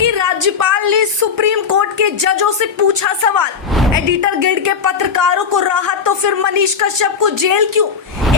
की राज्यपाल ने सुप्रीम कोर्ट के जजों से पूछा सवाल। एडिटर गिल्ड के पत्रकारों को राहत तो फिर मनीष कश्यप को जेल क्यों?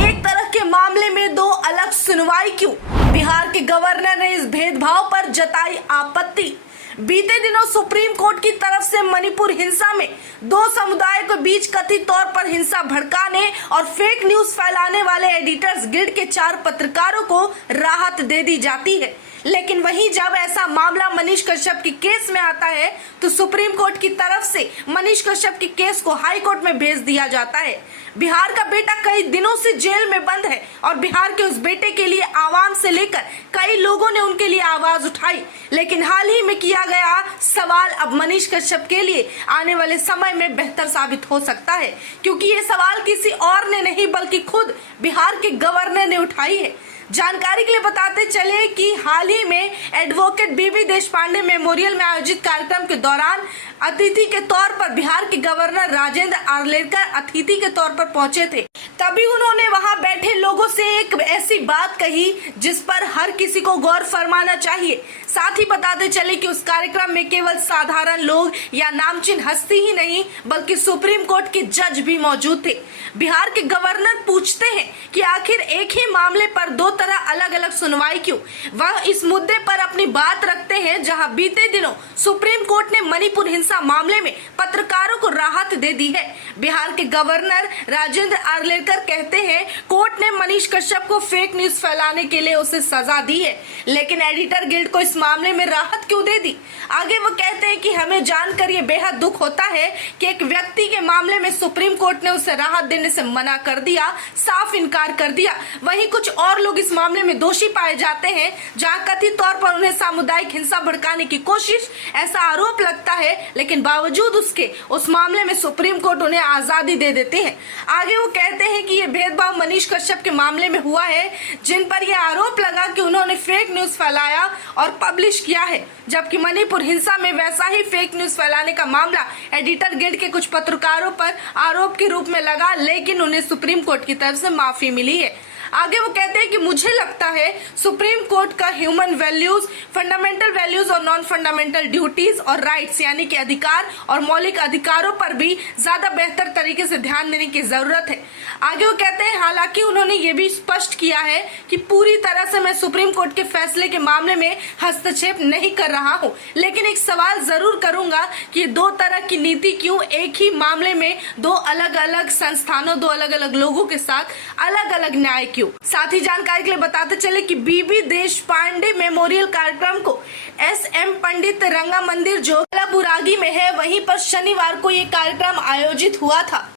एक तरह के मामले में दो अलग सुनवाई क्यों? बिहार के गवर्नर ने इस भेदभाव पर जताई आपत्ति। बीते दिनों सुप्रीम कोर्ट की तरफ से मणिपुर हिंसा में दो समुदायों के बीच कथित तौर पर हिंसा भड़काने और फेक न्यूज फैलाने वाले एडिटर्स गिल्ड के 4 पत्रकारों को राहत दे दी जाती है। लेकिन वहीं जब ऐसा मामला मनीष कश्यप की केस में आता है तो सुप्रीम कोर्ट की तरफ से मनीष कश्यप की केस को हाई कोर्ट में भेज दिया जाता है। बिहार का बेटा कई दिनों से जेल में बंद है और बिहार के उस बेटे के लिए आवाम से लेकर कई लोगों ने उनके लिए आवाज उठाई। लेकिन हाल ही में किया गया सवाल अब मनीष कश्यप के लिए आने वाले समय में बेहतर साबित हो सकता है, क्योंकि ये सवाल किसी और ने नहीं बल्कि खुद बिहार के गवर्नर ने उठाई है। जानकारी के लिए बताते चले कि हाल ही में एडवोकेट बीबी देशपांडे मेमोरियल में आयोजित कार्यक्रम के दौरान अतिथि के तौर पर बिहार के गवर्नर राजेंद्र आर्लेकर अतिथि के तौर पर पहुंचे थे। तभी उन्होंने वहां बैठे लोगों से एक ऐसी बात कही जिस पर हर किसी को गौर फरमाना चाहिए। साथ ही बताते चले कि उस कार्यक्रम में केवल साधारण लोग या नामचीन हस्ती ही नहीं बल्कि सुप्रीम कोर्ट के जज भी मौजूद थे। बिहार के गवर्नर पूछते हैं कि आखिर एक ही मामले पर दो तरह अलग अलग सुनवाई क्यों? वह इस मुद्दे पर अपनी बात रखते हैं जहां बीते दिनों सुप्रीम कोर्ट ने मणिपुर हिंसा मामले में पत्रकारों को राहत दे दी है। बिहार के गवर्नर राजेंद्र आर्लेकर कहते हैं कोर्ट ने मनीष कश्यप को फेक न्यूज फैलाने के लिए उसे सजा दी है, लेकिन एडिटर गिल्ड को इस मामले में राहत क्यों दे दी? आगे वो कहते हैं कि हमें जानकर ये बेहद दुख होता है कि एक व्यक्ति के मामले में सुप्रीम कोर्ट ने उसे राहत देने से मना कर दिया, साफ इनकार कर दिया। वहीं कुछ और लोग इस मामले में दोषी पाए जाते हैं जहां कथित तौर पर उन्हें सामुदायिक हिंसा भड़काने की कोशिश ऐसा आरोप लगता है, लेकिन बावजूद उसके उस मामले में सुप्रीम कोर्ट उन्हें आजादी दे देते हैं। आगे वो कहते हैं कि ये भेदभाव मनीष कश्यप के मामले में हुआ है, जिन पर यह आरोप लगा कि उन्होंने फेक न्यूज फैलाया और पब्लिश किया है, जबकि मणिपुर हिंसा में वैसा ही फेक न्यूज फैलाने का मामला एडिटर गिल्ड के कुछ पत्रकारों पर आरोप के रूप में लगा, लेकिन उन्हें सुप्रीम कोर्ट की तरफ से माफी मिली है। आगे वो कहते हैं कि मुझे लगता है सुप्रीम कोर्ट का ह्यूमन वैल्यूज, फंडामेंटल वैल्यूज और नॉन फंडामेंटल ड्यूटीज और राइट्स यानी कि अधिकार और मौलिक अधिकारों पर भी ज्यादा बेहतर तरीके से ध्यान देने की जरूरत है। आगे वो कहते हैं हालांकि उन्होंने ये भी स्पष्ट किया है कि पूरी तरह से मैं सुप्रीम कोर्ट के फैसले के मामले में हस्तक्षेप नहीं कर रहा हूँ, लेकिन एक सवाल जरूर करूंगा कि दो तरह की नीति क्यों एक ही मामले में दो अलग अलग संस्थानों, दो अलग अलग लोगों के साथ अलग अलग न्याय क्यों? साथ ही जानकारी के लिए बताते चले कि बीबी देशपांडे मेमोरियल कार्यक्रम को एस.एम. पंडित रंगा मंदिर जो बुरागी में है, वहीं पर शनिवार को ये कार्यक्रम आयोजित हुआ था।